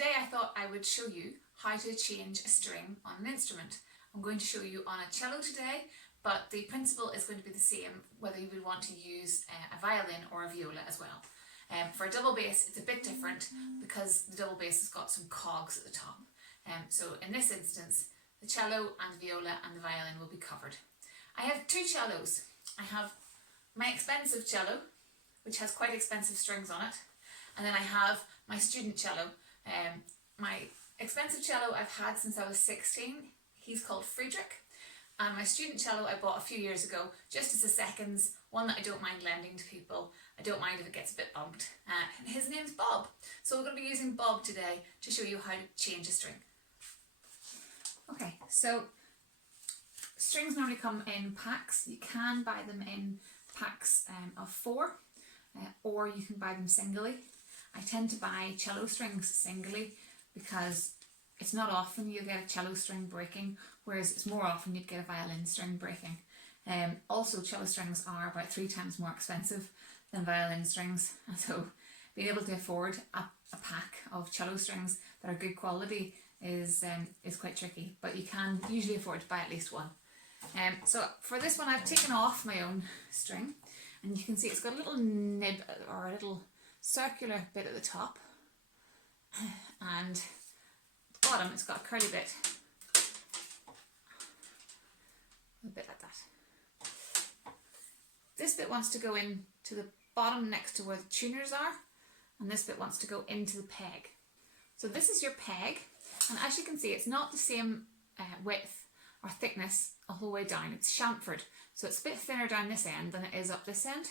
Today I thought I would show you how to change a string on an instrument. I'm going to show you on a cello today, but the principle is going to be the same whether you would want to use a violin or a viola as well. For a double bass it's a bit different because the double bass has got some cogs at the top. So in this instance the cello and viola and the violin will be covered. I have two cellos. I have my expensive cello, which has quite expensive strings on it, and then I have my student cello. My expensive cello I've had since I was 16. He's called Friedrich. And my student cello I bought a few years ago just as a seconds, one that I don't mind lending to people. I don't mind if it gets a bit bumped. His name's Bob. So we're going to be using Bob today to show you how to change a string. Okay, so strings normally come in packs. You can buy them in packs of 4 or you can buy them singly. I tend to buy cello strings singly because it's not often you'll get a cello string breaking, whereas it's more often you'd get a violin string breaking. Also, cello strings are about 3 times more expensive than violin strings, and so being able to afford a pack of cello strings that are good quality is quite tricky, but you can usually afford to buy at least one. So for this one I've taken off my own string, and you can see it's got a little nib or a little circular bit at the top, and at the bottom it's got a curly bit, a bit like that. This bit wants to go in to the bottom next to where the tuners are, and this bit wants to go into the peg. So this is your peg, and as you can see it's not the same width or thickness all the way down. It's chamfered, so it's a bit thinner down this end than it is up this end,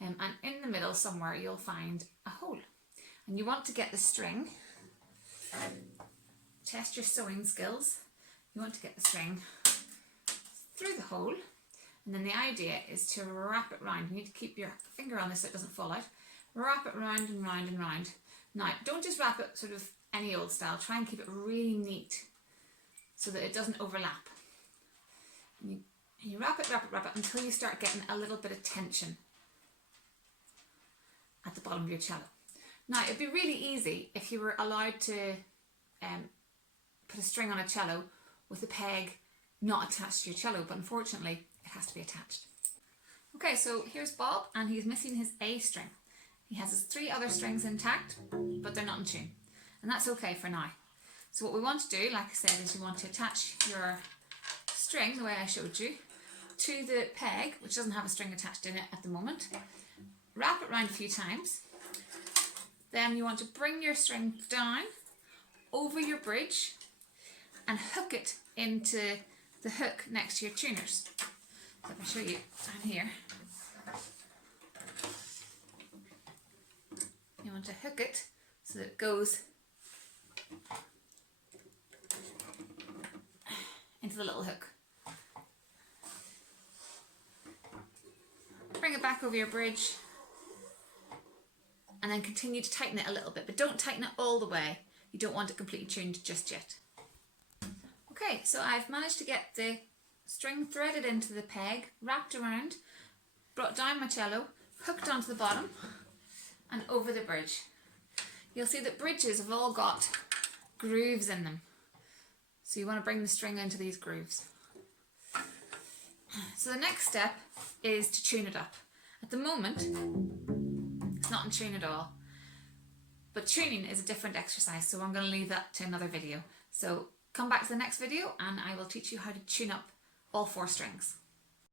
and in the middle somewhere you'll find a hole, and you want to get the string, test your sewing skills, you want to get the string through the hole, and then the idea is to wrap it round. You need to keep your finger on this so it doesn't fall out. Wrap it round and round and round. Now don't just wrap it sort of any old style, try and keep it really neat so that it doesn't overlap. And you wrap it until you start getting a little bit of tension at the bottom of your cello. Now it'd be really easy if you were allowed to put a string on a cello with the peg not attached to your cello, but unfortunately it has to be attached. Okay, so here's Bob, and he's missing his A string. He has his 3 other strings intact, but they're not in tune, and that's okay for now. So what we want to do, like I said, is you want to attach your string, the way I showed you, to the peg, which doesn't have a string attached in it at the moment. Wrap it around a few times. Then you want to bring your string down over your bridge and hook it into the hook next to your tuners. So let me show you down here. You want to hook it so that it goes into the little hook. Bring it back over your bridge and then continue to tighten it a little bit, but don't tighten it all the way. You don't want it completely tuned just yet. Okay, so I've managed to get the string threaded into the peg, wrapped around, brought down my cello, hooked onto the bottom and over the bridge. You'll see that bridges have all got grooves in them, so you want to bring the string into these grooves. So the next step is to tune it up. At the moment it's not in tune at all, but tuning is a different exercise, so I'm going to leave that to another video. So come back to the next video and I will teach you how to tune up all 4 strings.